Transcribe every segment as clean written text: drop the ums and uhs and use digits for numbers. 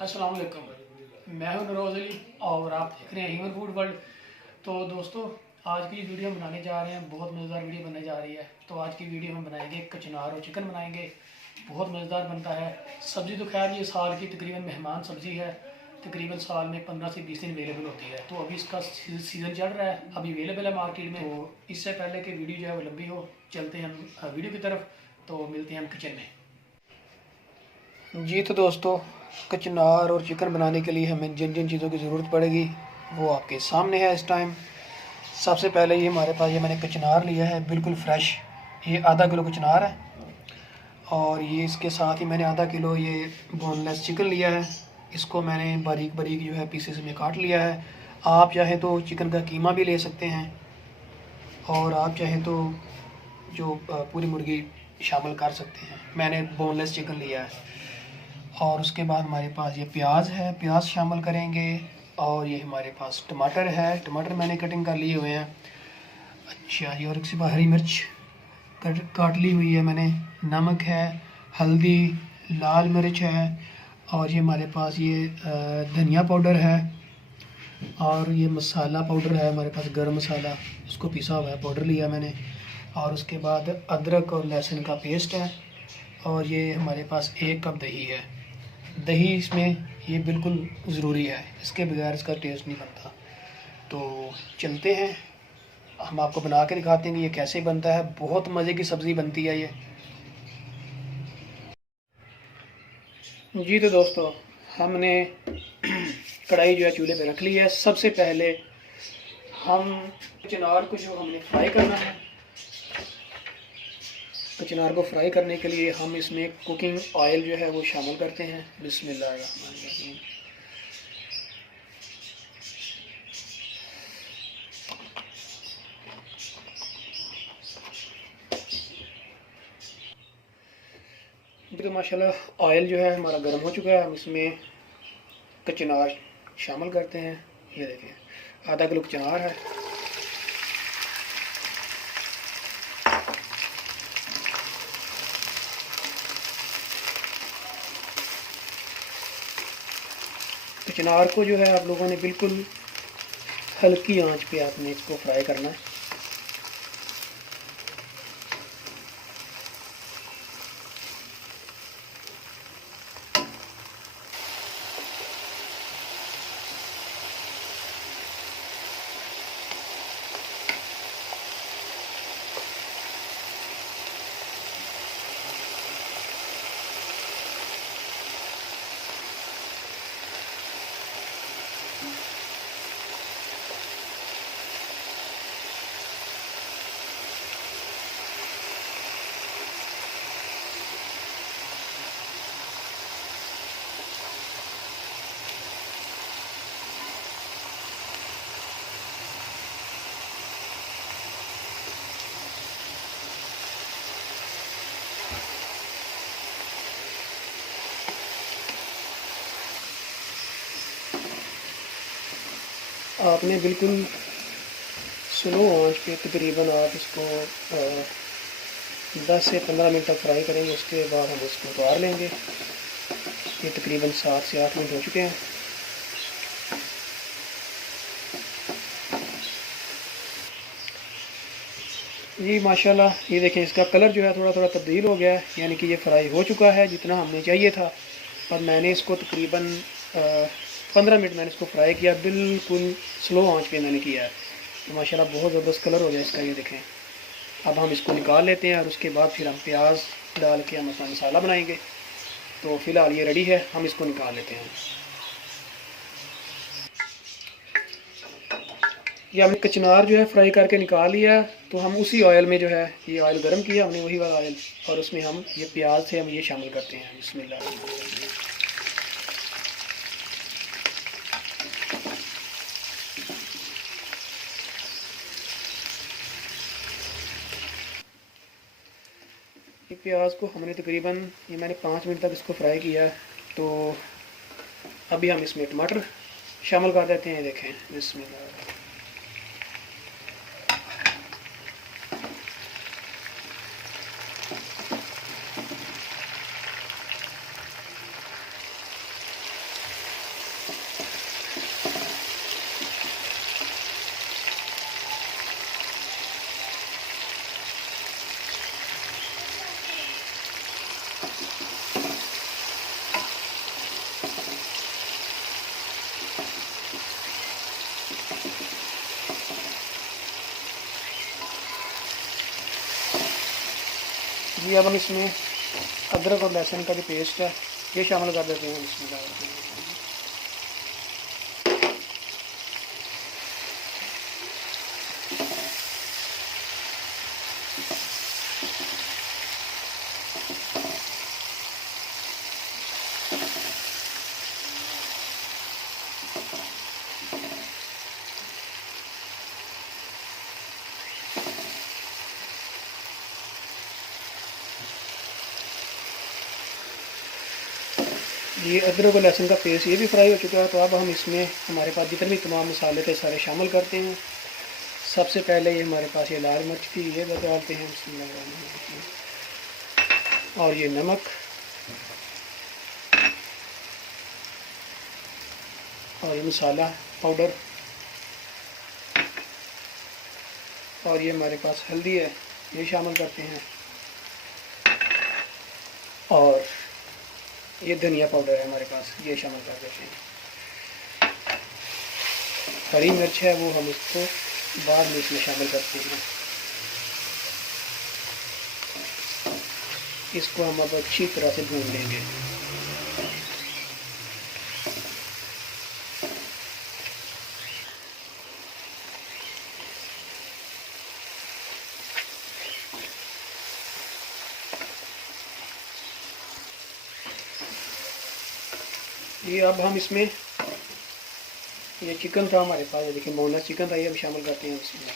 अस्सलाम वालेकुम। मैं हूं नरोज़ अली और आप देख रहे हैं ह्यूमन फूड वर्ल्ड। तो दोस्तों, आज की वीडियो हम बनाने जा रहे हैं, बहुत मज़ेदार वीडियो बनने जा रही है। तो आज की वीडियो हम बनाएंगे कचनार और चिकन बनाएंगे, बहुत मज़ेदार बनता है। सब्ज़ी तो खैर ये साल की तकरीबन मेहमान सब्ज़ी है, तकरीबन साल में 15 से 20 दिन अवेलेबल होती है। तो अभी इसका सीज़न चल रहा है, अभी अवेलेबल है मार्केट में। तो इससे पहले कि वीडियो जो है वो लंबी हो, चलते हैं हम वीडियो की तरफ। तो मिलते हैं हम किचन में। जी तो दोस्तों, कचनार और चिकन बनाने के लिए हमें जिन जिन चीज़ों की ज़रूरत पड़ेगी वो आपके सामने है इस टाइम। सबसे पहले ये हमारे पास ये मैंने कचनार लिया है, बिल्कुल फ्रेश। ये आधा किलो कचनार है और ये इसके साथ ही मैंने आधा किलो ये बोनलेस चिकन लिया है। इसको मैंने बारीक बारीक जो है पीसेस में काट लिया है। आप चाहें तो चिकन का कीमा भी ले सकते हैं और आप चाहें तो जो पूरी मुर्गी शामिल कर सकते हैं। मैंने बोनलेस चिकन लिया है। और उसके बाद हमारे पास ये प्याज है, प्याज शामिल करेंगे। और ये हमारे पास टमाटर है, टमाटर मैंने कटिंग कर लिए हुए हैं। अच्छा जी, और इसके बाद हरी मिर्च काट ली हुई है मैंने। नमक है, हल्दी, लाल मिर्च है और ये हमारे पास ये धनिया पाउडर है और ये मसाला पाउडर है हमारे पास, गरम मसाला, उसको पिसा हुआ है, पाउडर लिया मैंने। और उसके बाद अदरक और लहसुन का पेस्ट है और ये हमारे पास 1 कप दही है। दही इसमें ये बिल्कुल ज़रूरी है, इसके बगैर इसका टेस्ट नहीं बनता। तो चलते हैं, हम आपको बना के दिखाते हैं कि ये कैसे बनता है। बहुत मज़े की सब्ज़ी बनती है ये। जी तो दोस्तों, हमने कढ़ाई जो है चूल्हे पे रख ली है। सबसे पहले हम कचनार को जो हमने फ्राई करना है, कचनार को फ्राई करने के लिए हम इसमें कुकिंग ऑयल जो है वो शामिल करते हैं। बिस्मिल्लाहिर्रहमानिर्रहीम। तो माशाल्लाह ऑयल जो है हमारा गर्म हो चुका है। हम इसमें कचनार शामिल करते हैं। ये देखें, आधा किलो कचनार है। कचनार को जो है आप लोगों ने बिल्कुल हल्की आंच पे आपने इसको फ्राई करना है। आपने बिल्कुल स्लो आंच पे तकरीबन आप इसको 10 से 15 मिनट तक फ्राई करेंगे। उसके बाद हम इसको उतार लेंगे। ये तकरीबन 7 से 8 मिनट हो चुके हैं। जी माशाल्लाह, ये देखें, इसका कलर जो है थोड़ा थोड़ा तब्दील हो गया है, यानी कि ये फ्राई हो चुका है जितना हमने चाहिए था। और मैंने इसको तकरीबन 15 मिनट मैंने इसको फ्राई किया, बिल्कुल स्लो आंच पे मैंने किया है। तो माशाल्लाह बहुत ज़बरदस्त कलर हो गया इसका, ये देखें। अब हम इसको निकाल लेते हैं और उसके बाद फिर हम प्याज डाल के हम अपना मसाला बनाएंगे। तो फ़िलहाल ये रेडी है, हम इसको निकाल लेते हैं। ये हमने कचनार जो है फ्राई करके निकाल लिया। तो हम उसी ऑयल में जो है, ये ऑयल गर्म किया हमने, वही वाला ऑयल, और उसमें हम ये प्याज से हम ये शामिल करते हैं। बिस्मिल्लाह। ये प्याज को हमने तकरीबन, ये मैंने 5 मिनट तक इसको फ्राई किया है। तो अभी हम इसमें टमाटर शामिल कर देते हैं। देखें, बिस्मिल्लाह। जी अब हम इसमें अदरक और लहसुन का जो पेस्ट है ये शामिल कर देते हैं इसमें। ये अदरक और लहसुन का पेस्ट ये भी फ्राई हो चुका है। तो अब हम इसमें हमारे पास जितने भी तमाम मसाले थे सारे शामिल करते हैं। सबसे पहले ये हमारे पास ये लाल मिर्च थी, ये डालते हैं इसमें, और ये नमक, और ये मसाला पाउडर, और ये हमारे पास हल्दी है ये शामिल करते हैं, और ये धनिया पाउडर है हमारे पास ये शामिल कर देते हैं। हरी मिर्च है वो हम इसको बाद में इसमें शामिल करते हैं। इसको हम अब अच्छी तरह से भून लेंगे। ये अब हम इसमें ये चिकन था हमारे पास, ये देखिए बोनलेस चिकन था, ये अब शामिल करते हैं इसमें।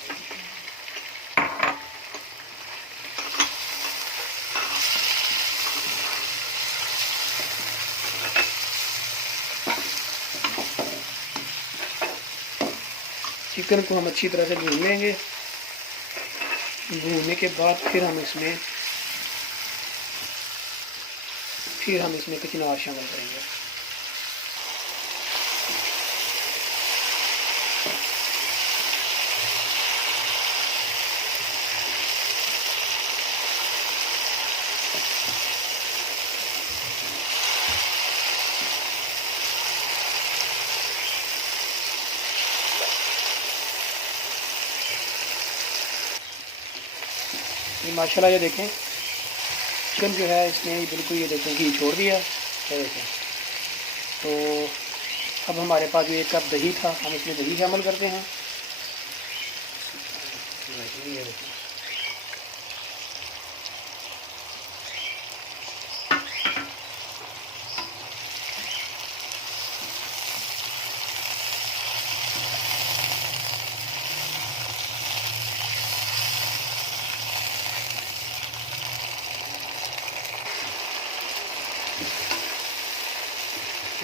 चिकन को हम अच्छी तरह से भून लेंगे। भूनने के बाद फिर हम इसमें कचनार शामिल करेंगे। ये माशाल्लाह ये देखें चिकन जो है इसमें बिल्कुल ये देखें घी छोड़ दिया है। देखें तो अब हमारे पास जो 1 कप दही था हम इसमें दही शामिल करते हैं।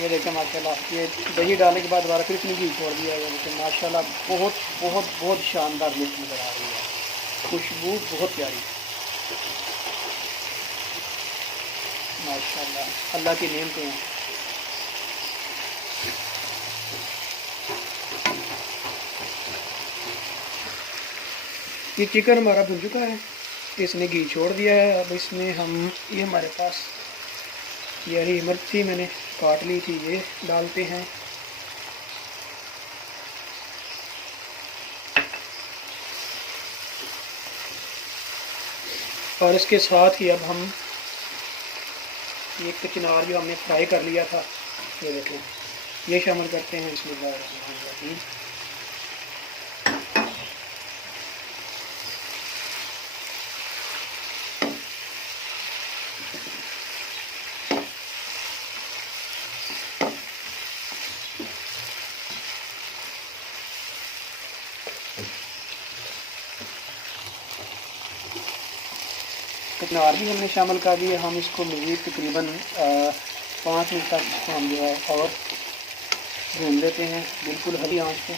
ये देखें माशाल्लाह ये दही डालने के बाद दोबारा फिर इसमें घी छोड़ दिया है। लेकिन माशाल्लाह बहुत बहुत बहुत शानदार लुक नज़र आ रही है, खुशबू बहुत प्यारी माशाल्लाह, अल्लाह की नेमतें हैं। ये चिकन हमारा भुन चुका है, इसने घी छोड़ दिया है। अब इसमें हम ये हमारे पास ये हरी मिर्च थी मैंने काट ली थी ये डालते हैं। और इसके साथ ही अब हम ये कचनार जो हमने फ्राई कर लिया था ये देखें ये शामिल करते हैं इसमें। कचनार भी हमने शामिल कर दिए। हम इसको मज़ीद तकरीबन 5 मिनट तक इसको हम जो है और भून लेते हैं बिल्कुल हरी आंच पे।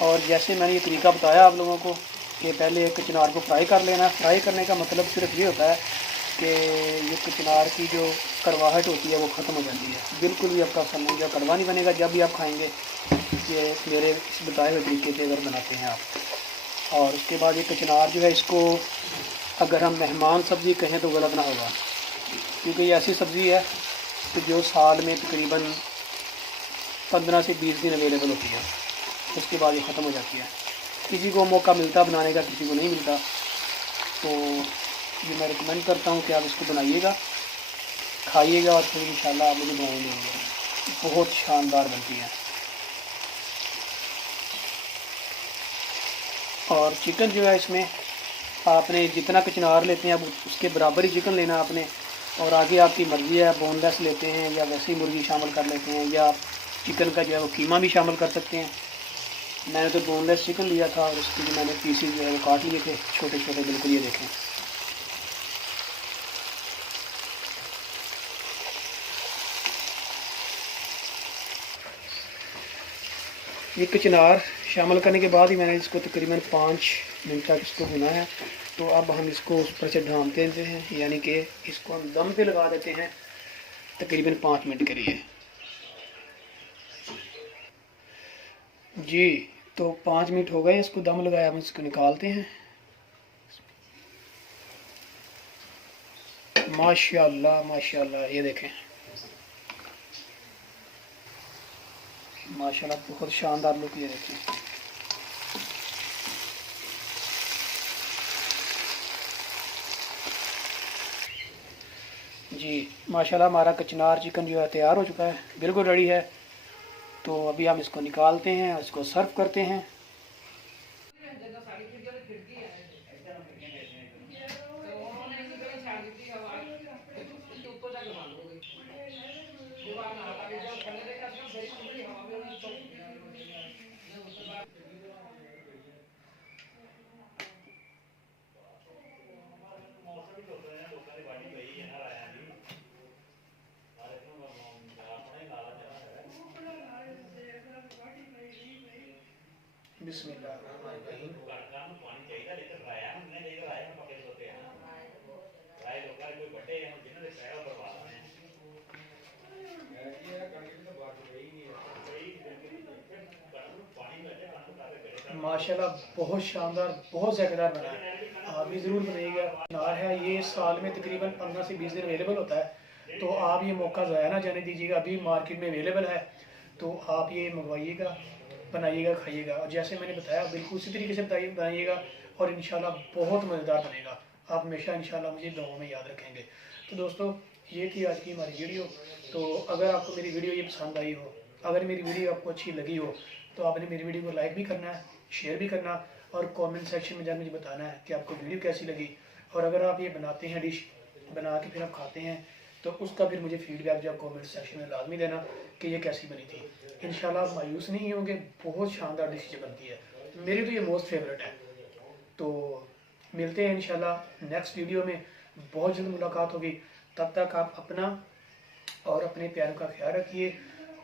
और जैसे मैंने ये तरीका बताया आप लोगों को कि पहले कचनार को फ्राई कर लेना। फ्राई करने का मतलब सिर्फ ये होता है कि ये कचनार की जो कड़वाहट होती है वो ख़त्म हो जाती है, बिल्कुल भी आपका सामान जो कड़वा नहीं बनेगा जब भी आप खाएँगे। ये मेरे बताए हुए तरीके से अगर बनाते हैं आप। और उसके बाद ये कचनार जो है इसको अगर हम मेहमान सब्ज़ी कहें तो गलत ना होगा, क्योंकि ये ऐसी सब्ज़ी है कि जो साल में तकरीबन 15 से 20 दिन अवेलेबल होती है, उसके बाद ये ख़त्म हो जाती है। किसी को मौका मिलता बनाने का, किसी को नहीं मिलता। तो ये मैं रिकमेंड करता हूँ कि आप इसको बनाइएगा, खाइएगा और फिर इंशाल्लाह आप मुझे दुआएं देंगे। बहुत शानदार बनती है। और चिकन जो है इसमें आपने जितना कचनार लेते हैं अब उसके बराबर ही चिकन लेना आपने। और आगे आपकी मर्ज़ी है, बोनलेस लेते हैं या वैसे ही मुर्गी शामिल कर लेते हैं, या आप चिकन का जो है वो कीमा भी शामिल कर सकते हैं। मैंने तो बोनलेस चिकन लिया था और उसके जो मैंने पीसेस जो है वो काट लिए थे छोटे छोटे, बिल्कुल। ये देखें, ये कचनार शामिल करने के बाद ही मैंने इसको तकरीबन 5 मिनट तक इसको भुना है। तो अब हम इसको उस पर से ढाँप देते हैं, यानी कि इसको हम दम पे लगा देते हैं तकरीबन 5 मिनट के लिए। जी, तो 5 मिनट हो गए इसको दम लगाया, हम इसको निकालते हैं। माशाल्लाह माशाल्लाह, ये देखें माशाल्लाह, बहुत शानदार लुक। ये देखें, जी माशाल्लाह, हमारा कचनार चिकन जो है तैयार हो चुका है, बिल्कुल रेडी है। तो अभी हम इसको निकालते हैं और इसको सर्व करते हैं। बिस्मिल्लाहिर्रहमानिर्रहीम। माशाल्लाह, बहुत शानदार, बहुत ज़ायकेदार बना है। आप भी ज़रूर बनाइएगा। अनार है ये साल में तकरीबन 15 से 20 दिन अवेलेबल होता है। तो आप ये मौका ज़ाया ना जाने दीजिएगा, अभी मार्केट में अवेलेबल है। तो आप ये मंगवाइएगा, बनाइएगा, खाइएगा। और जैसे मैंने बताया बिल्कुल उसी तरीके से बनाइएगा और इंशाल्लाह बहुत मज़ेदार बनेगा। आप हमेशा इंशाल्लाह मुझे दुआओं में याद रखेंगे। तो दोस्तों, ये थी आज की हमारी वीडियो। तो अगर आपको मेरी वीडियो ये पसंद आई हो, अगर मेरी वीडियो आपको अच्छी लगी हो, तो आपने मेरी वीडियो को लाइक भी करना है, शेयर भी करना, और कमेंट सेक्शन में जाकर मुझे बताना है कि आपको वीडियो कैसी लगी। और अगर आप ये बनाते हैं, डिश बना के फिर आप खाते हैं, तो उसका फिर मुझे फीडबैक जो कमेंट सेक्शन में लाजमी देना कि ये कैसी बनी थी। इंशाल्लाह आप मायूस नहीं होंगे, बहुत शानदार डिश बनती है, मेरी तो ये मोस्ट फेवरेट है। तो मिलते हैं इंशाल्लाह नेक्स्ट वीडियो में, बहुत जल्द मुलाकात होगी। तब तक आप अपना और अपने प्यारों का ख्याल रखिए,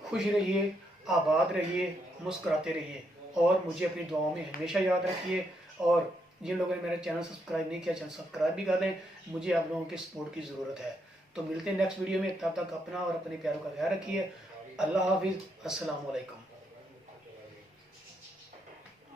खुश रहिए, आबाद रहिए, मुस्कुराते रहिए, और मुझे अपनी दुआओं में हमेशा याद रखिए। और जिन लोगों ने मेरा चैनल सब्सक्राइब नहीं किया, चैनल सब्सक्राइब भी कर दें, मुझे आप लोगों के सपोर्ट की ज़रूरत है। तो मिलते हैं नेक्स्ट वीडियो में, तब तक अपना और अपने प्यारों का ख्याल रखिए। अल्लाह हाफिज़, अस्सलाम वालेकुम।